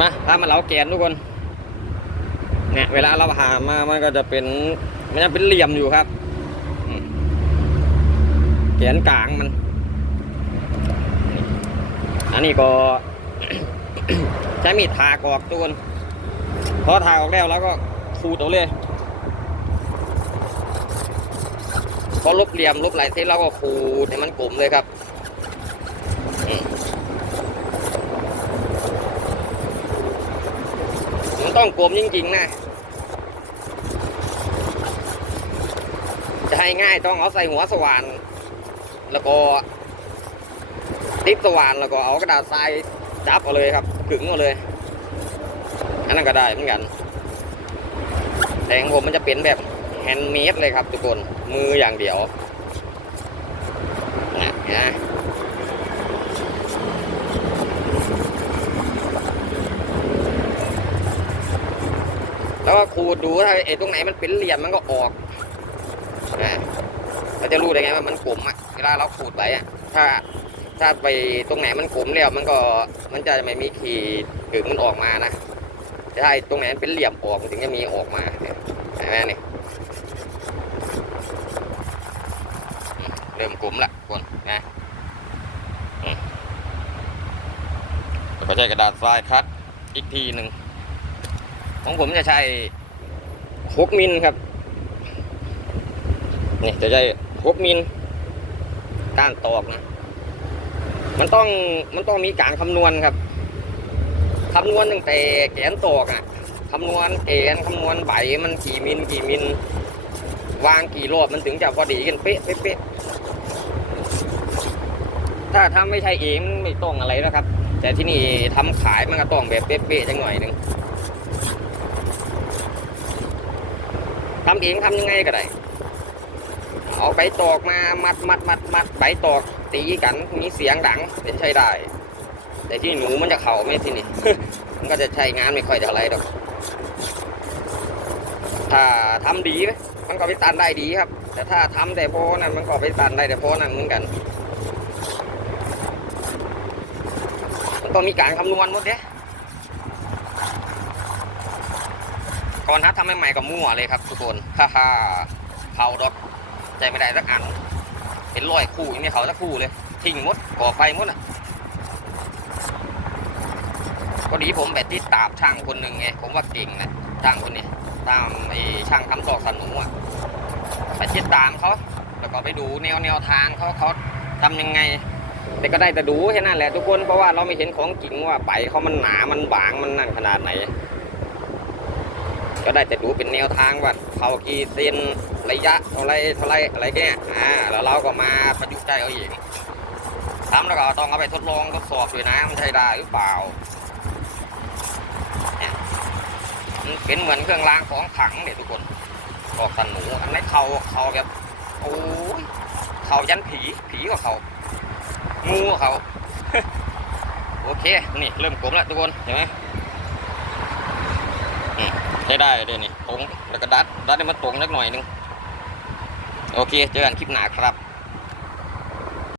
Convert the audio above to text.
มาถ้ามันเลาแกนทุกคนเนี่ยเวลาเราหามามันก็จะเป็นมันจะเป็นเหลี่ยมอยู่ครับแกนกลางมัน อันนี้ก็ใช้มีดทากออกทุกคนพอทาออกแล้วเราก็ขูดเอาเลยพอลบเหลี่ยมลบหลายเส้นเราก็ขูดให้มันกลมเลยครับอืมมัน ต้องกลมจริงๆนะ จะให้ง่ายต้องเอาใส่หัวสว่าน แล้วก็ติดสว่านแล้วก็เอากระดาษทรายจับเอาเลยครับขึงเอาเลย อันนั้นก็ได้เหมือนกัน แต่ของผมมันจะเป็นแบบแฮนด์เมดเลยครับทุกคนมืออย่างเดียวนะเห็นะ แล้วก็ขูดดูถ้าไอ้ตรงไหนมันเป็นเหลี่ยมมันก็ออกเราจะรู้ได้ไงว่ามันกลมอะเวลาเราขูดไปอะถ้าถ้าไปตรงไหนมันขมแล้วมันก็มันจะไม่มีขีดกึ่งมันออกมานะถ้าไอ้ตรงไหนมันเป็นเหลี่ยมออกมันถึงจะมีออกมาเนี่ยเห็นไหมนี่เริ่มกลมละคนนะก็ใช้กระดาษทรายคัดอีกทีหนึ่ง ของผมจะใช้6มิลครับ นี่จะใช้6มิลก้านตอกนะ มันต้องมันต้องมีการคำนวณครับคำนวณตั้งแต่แกนตอกอะคำนวณแกนคำนวณใบมันกี่มิลกี่มิลวางกี่รอบมันถึงจะพอดีกันเป๊ะเป๊ะถ้าทำไม่ใช่เองไม่ต้องอะไรนะครับ แต่ที่นี่ทำขายมันก็ต้องแบบเป๊ะๆจังหน่อยหนึ่ง ทำเองทำยังไงก็ได้ เอาใบตอกมามัดมัดมัดมัดใบตอกตีกันมีเสียงดังเป็นใช้ได้ แต่ที่หนูมันจะเข่าไม่ที่นี่มันก็จะใช้งานไม่ค่อยจะอะไรดอกถ้าทำดีมันก็ไปตันได้ดีครับ แต่ถ้าทำแต่พอนั้นมันก็ไปตันได้แต่พอนั้นเหมือนกันมันต้องมีการคำนวณหมดเด้ ก่อนทัดทำใหม่ๆกับมั่วเลยครับทุกคนฮ่าฮ่าเผาดอกใจไม่ได้สักอันเห็นรอยคู่อย่างนี้เขาสักคู่เลย ทิ้งมดก่อไฟมดอะพอดีผมแบบที่ตามช่างคนหนึ่งไงผมว่าเก่งนะช่างคนนี้ตามไอ้ช่างทำตอกสันหนูอะไปติดตามเขาแล้วก็ไปดูแนวแนวทางเขาเขาทำยังไง แต่ก็ได้แต่ดูแค่นั้นแหละทุกคนเพราะว่าเราไม่เห็นของจริงว่าใบเขามันหนามันบางมันนั่นขนาดไหน ก็ได้แต่ดูเป็นแนวทางว่าเขากี่เซนระยะเท่าไรเท่าไรอะไรแค่เนี้ยอ่าแล้วเราก็มาประยุกต์ใจเอาเองทำแล้วก็ต้องเอาไปทดลองทดสอบด้วยนะมันใช้ได้หรือเปล่าเนี่ยมันเป็นเหมือนเครื่องรางของขลังเนี่ยทุกคนออกสันหนูอันนี้เขาเขาแบบโอ้ยเขายันผีผีก็เขางูก็เขาโอเค นี่เริ่มกลมแล้วทุกคนเห็นไหม ช้ได้เลยนี่ตรงแล้วก็ดัดดัดให้มันตรงนิดหน่อยนึงโอเคเจอกันคลิปหนาครับ